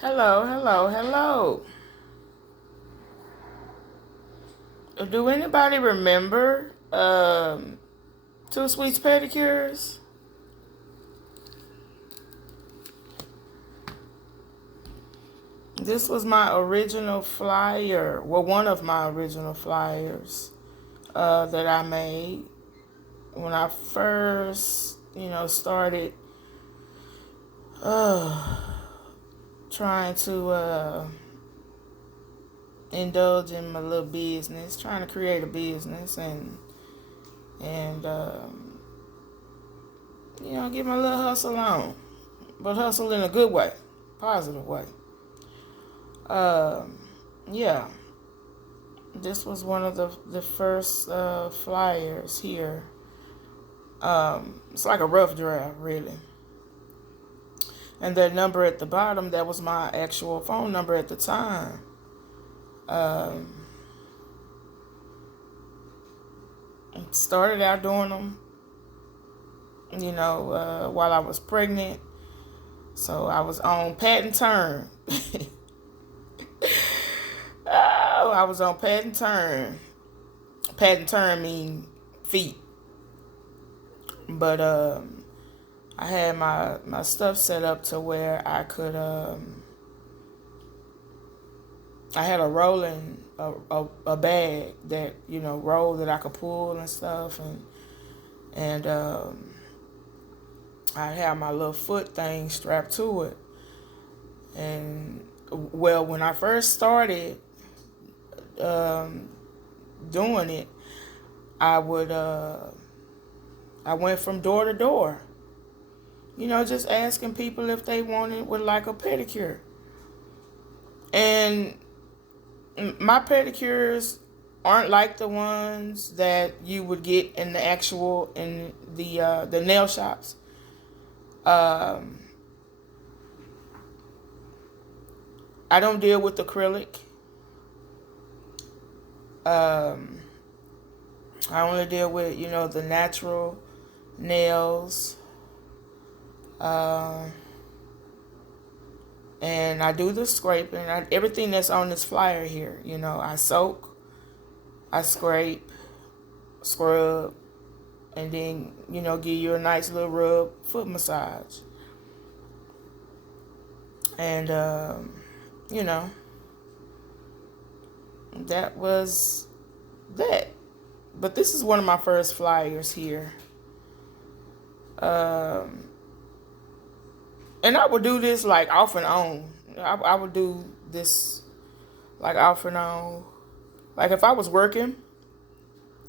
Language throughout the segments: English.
Hello, hello, hello. Do anybody remember Two Sweets Pedicures? This was my original flyer. Well, one of my original flyers that I made when I first, started trying to indulge in my little business, trying to create a business and get my little hustle on, but hustle in a good way, positive way. Um, yeah, this was one of the first flyers here. It's like a rough draft, really. And that number at the bottom, that was my actual phone number at the time. Um, Started out doing them, while I was pregnant. So I was on pat and turn. Oh, I was on pat and turn. Pat and turn mean feet. But I had my stuff set up to where I could I had a rolling a bag that roll that I could pull and stuff, and I had my little foot thing strapped to it. And well, when I first started um, doing it, I would I went from door to door, just asking people if they would like a pedicure. And my pedicures aren't like the ones that you would get in the nail shops. Um, I don't deal with acrylic. Um, I only deal with the natural nails. Um, and I do the scraping. Everything that's on this flyer here, I soak, I scrape, scrub, and then give you a nice little rub foot massage. And you know that was that. But this is one of my first flyers here. Um, and I would do this like off and on. I would do this like off and on. Like if I was working,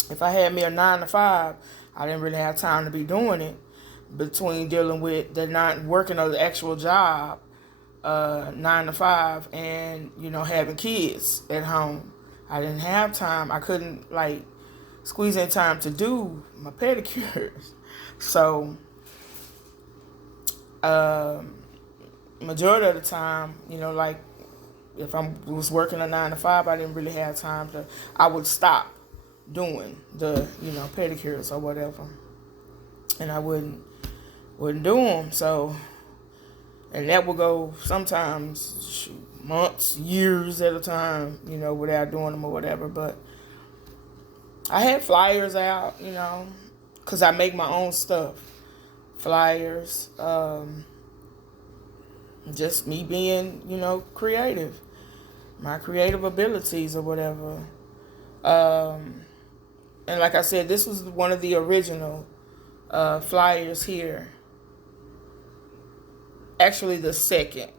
if I had me a 9 to 5, I didn't really have time to be doing it between dealing with the not working or the actual job, 9 to 5, and having kids at home. I didn't have time. I couldn't like squeeze in time to do my pedicures. So um, majority of the time, like if I was working a 9 to 5, I didn't really have time to. I would stop doing the pedicures or whatever, and I wouldn't do them. So, and that would go sometimes months, years at a time, without doing them or whatever. But I had flyers out, because I make my own stuff, flyers. Just me being, creative, my creative abilities or whatever. Um, and like I said, this was one of the original flyers here. Actually, the second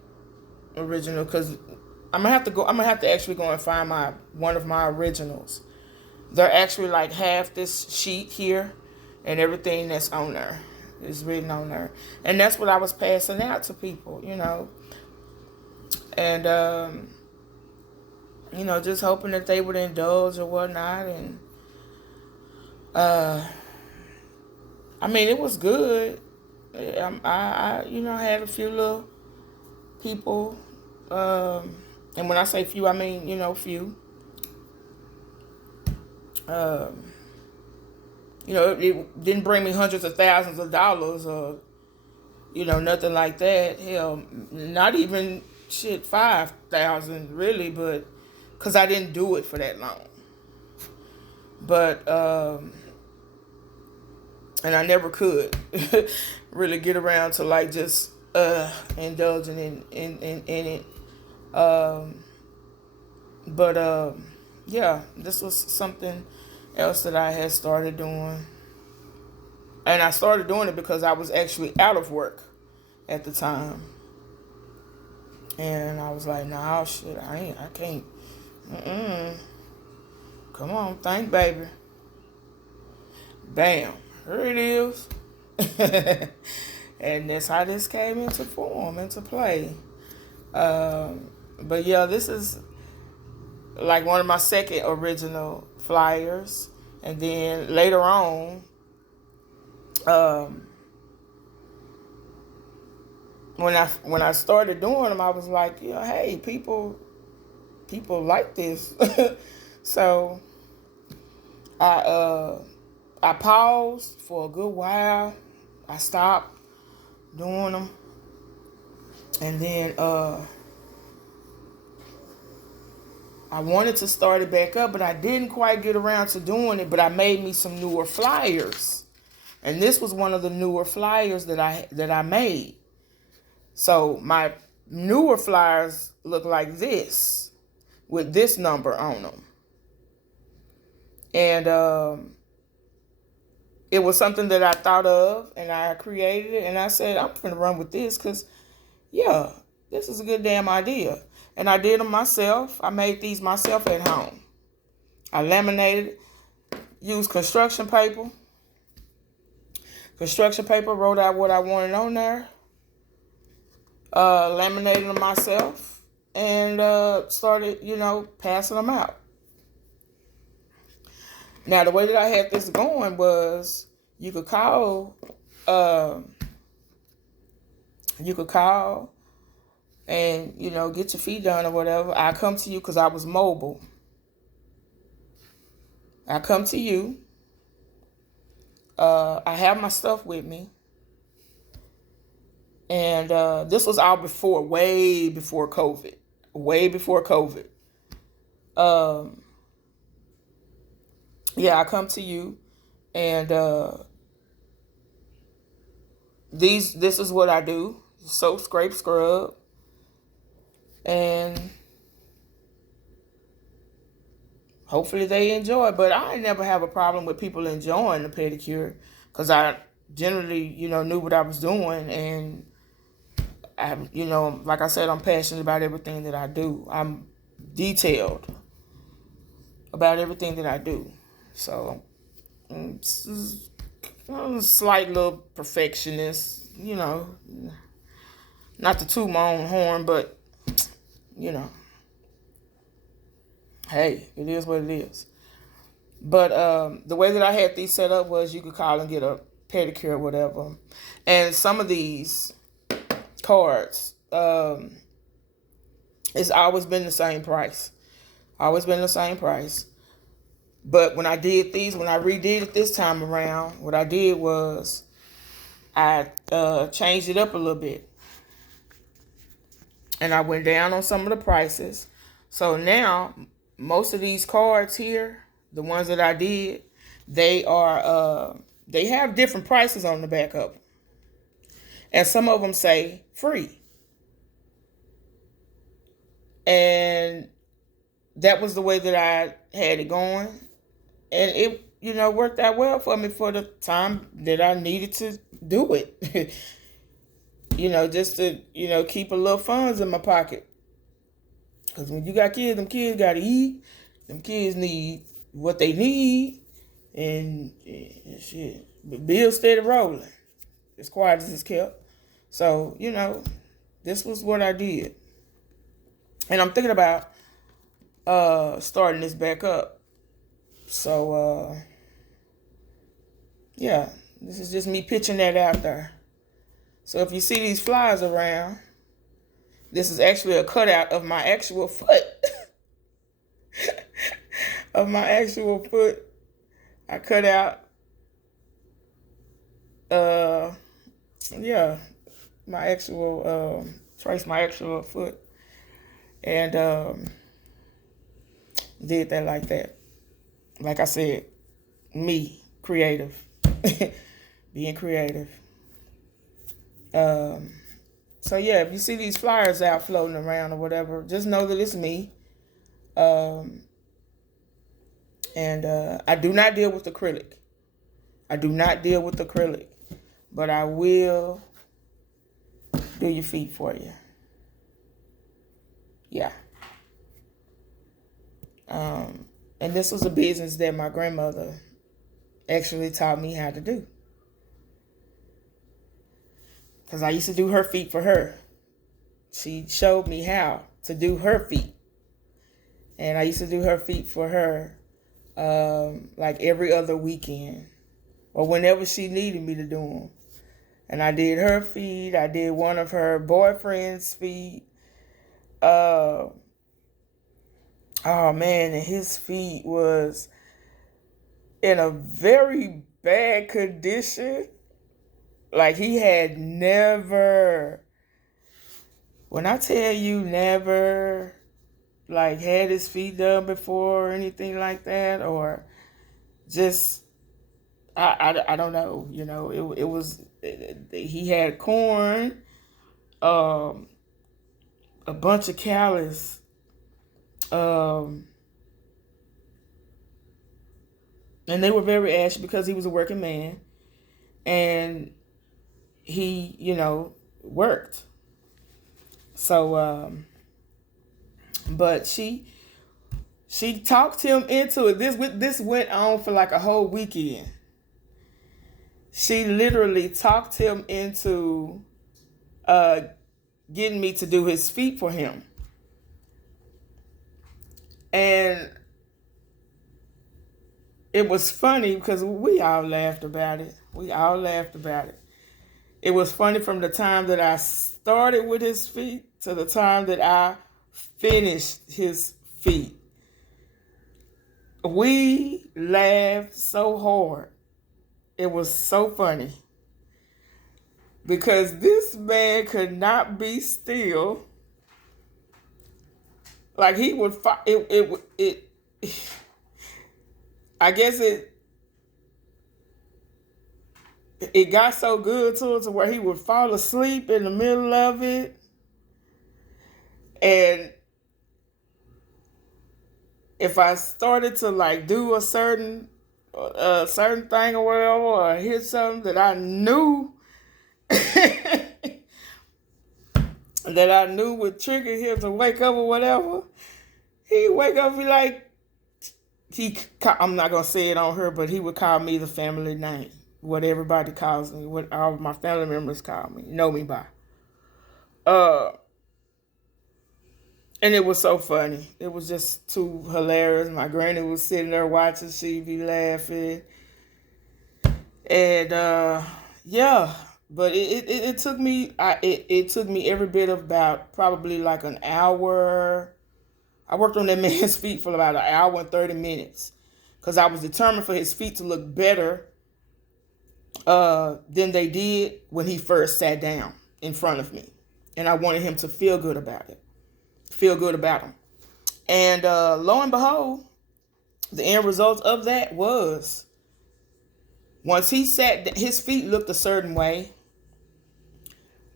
original, because I'm gonna have to go. I'm gonna have to actually go and find one of my originals. They're actually like half this sheet here, and everything that's on there is written on there, and that's what I was passing out to people, and just hoping that they would indulge or whatnot, and uh, I mean, it was good. I had a few little people, and when I say few, I mean few. Um, it didn't bring me hundreds of thousands of dollars or nothing like that. Hell, not even shit, 5,000 really, but because I didn't do it for that long. But and I never could really get around to like just indulging in it. Um, but yeah, this was something else that I had started doing, and I started doing it because I was actually out of work at the time, and I was like, nah, shit, I can't. Mm-mm. Come on, think, baby. Bam, here it is. And that's how this came into form, into play. But yeah, this is like one of my second original flyers. And then later on, um, when I started doing them, I was like, yeah, hey, people like this. So I I paused for a good while. I stopped doing them, and then I wanted to start it back up, but I didn't quite get around to doing it. But I made me some newer flyers, and this was one of the newer flyers that I made. So my newer flyers look like this with this number on them, and it was something that I thought of, and I created it, and I said I'm gonna run with this because yeah, this is a good damn idea. And I did them myself. I made these myself at home. I laminated, used construction paper. Wrote out what I wanted on there. Laminated them myself. And started, passing them out. Now, the way that I had this going was you could call and, get your feet done or whatever. I come to you because I was mobile. I come to you. I have my stuff with me. And this was all way before COVID. Way before COVID. Yeah, I come to you. And this is what I do. Soap, scrape, scrub. And hopefully they enjoy it. But I never have a problem with people enjoying the pedicure because I generally, knew what I was doing. And, like I said, I'm passionate about everything that I do. I'm detailed about everything that I do. So, I'm a slight little perfectionist, not to toot my own horn, but, hey, it is what it is. But the way that I had these set up was you could call and get a pedicure or whatever. And some of these cards, it's always been the same price. But when I did these, when I redid it this time around, what I did was I changed it up a little bit. And I went down on some of the prices. So now, most of these cards here, the ones that I did, they have different prices on the back of them. And some of them say free. And that was the way that I had it going. And it, worked out well for me for the time that I needed to do it. Just to, keep a little funds in my pocket. Because when you got kids, them kids got to eat. Them kids need what they need. And shit, but bills steady rolling. As quiet as it's kept. So, this was what I did. And I'm thinking about starting this back up. So, yeah, this is just me pitching that out there. So if you see these flies around, this is actually a cutout of my actual foot. I cut out, my actual, trace my actual foot. And did that like that. Like I said, me, creative. Being creative. So yeah, if you see these flyers out floating around or whatever, just know that it's me. Um, and I do not deal with acrylic. I do not deal with acrylic, but I will do your feet for you. Yeah. And this was a business that my grandmother actually taught me how to do. Because I used to do her feet for her. She showed me how to do her feet. And I used to do her feet for her like every other weekend or whenever she needed me to do them. And I did her feet. I did one of her boyfriend's feet. Oh man, and his feet was in a very bad condition. Like he had never, when I tell you never, like had his feet done before or anything like that, or just I don't know, you know, it was he had corn, um, a bunch of callus, um, and they were very ashy because he was a working man, and he, you know, worked. So, but she talked him into it. This went on for like a whole weekend. She literally talked him into getting me to do his feet for him. And it was funny because we all laughed about it. We all laughed about it. It was funny from the time that I started with his feet to the time that I finished his feet. We laughed so hard. It was so funny. Because this man could not be still. Like he would I guess it got so good to it to where he would fall asleep in the middle of it. And if I started to like do a certain thing or whatever, or hit something that I knew that I knew would trigger him to wake up or whatever, he'd wake up and be like, I'm not gonna say it on her, but he would call me the family name, what everybody calls me, what all my family members call me, know me by. And it was so funny. It was just too hilarious. My granny was sitting there watching. She'd be laughing. And yeah, but it took me it took me every bit of about probably like an hour. I worked on that man's feet for about an hour and 30 minutes because I was determined for his feet to look better than they did when he first sat down in front of me. And I wanted him to feel good about it. Feel good about him. And lo and behold, the end result of that was once he sat, his feet looked a certain way.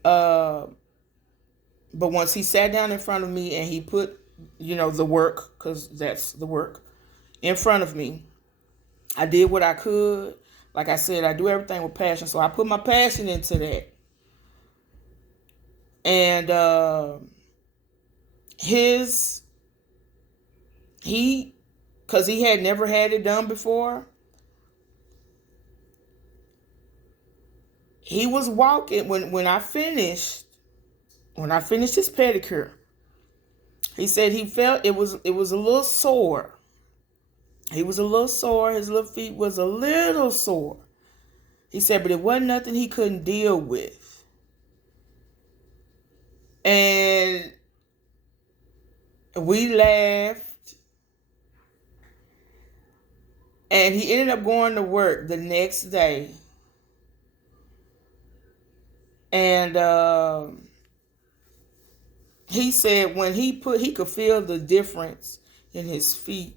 But once he sat down in front of me and he put, you know, the work, because that's the work, in front of me, I did what I could. Like I said, I do everything with passion. So I put my passion into that. And because he had never had it done before, he was walking when I finished his pedicure. He said he felt it was a little sore. He was a little sore. His little feet was a little sore. He said, but it wasn't nothing he couldn't deal with. And we laughed. And he ended up going to work the next day. And he said when he could feel the difference in his feet,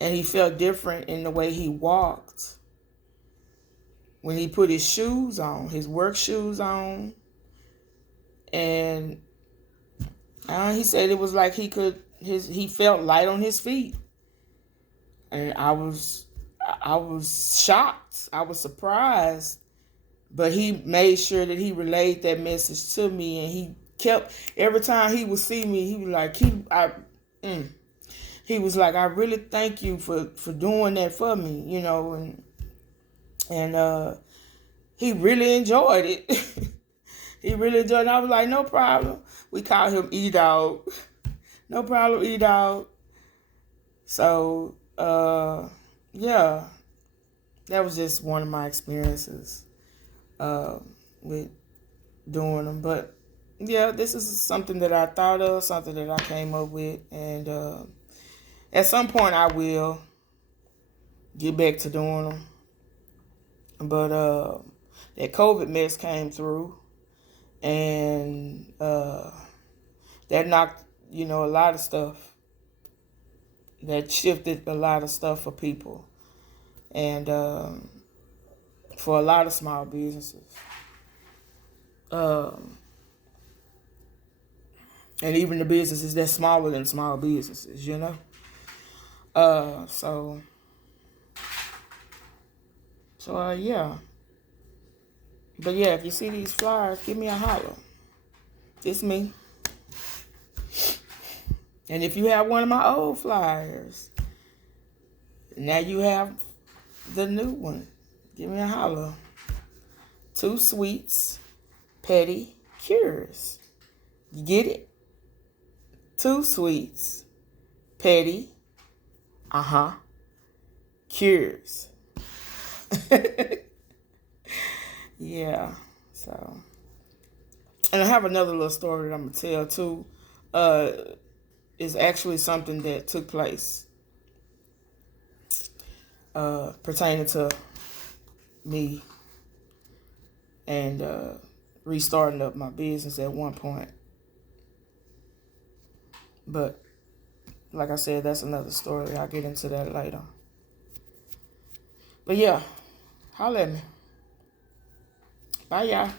and he felt different in the way he walked when he put his shoes on, his work shoes on, and he said it was like he felt light on his feet, and I was shocked, I was surprised, but he made sure that he relayed that message to me, and he kept every time he would see me, he was like he was like, I really thank you for doing that for me, you know, and he really enjoyed it. He really enjoyed it. I was like, no problem. We call him E-Dog. No problem, E-Dog. So, yeah, that was just one of my experiences with doing them. But, yeah, this is something that I thought of, something that I came up with. And at some point I will get back to doing them. But that COVID mess came through. And that knocked, a lot of stuff. That shifted a lot of stuff for people. And for a lot of small businesses. And even the businesses that's smaller than small businesses, So yeah. But yeah, if you see these flyers, give me a holler. It's me. And if you have one of my old flyers, now you have the new one, give me a holler. 2 Sweets Petty Cures. You get it? 2 Sweets Petty Cures. Yeah, so. And I have another little story that I'm going to tell too. Is actually something that took place pertaining to me and restarting up my business at one point. But like I said, that's another story. I'll get into that later. But yeah, holla at me. Bye, y'all.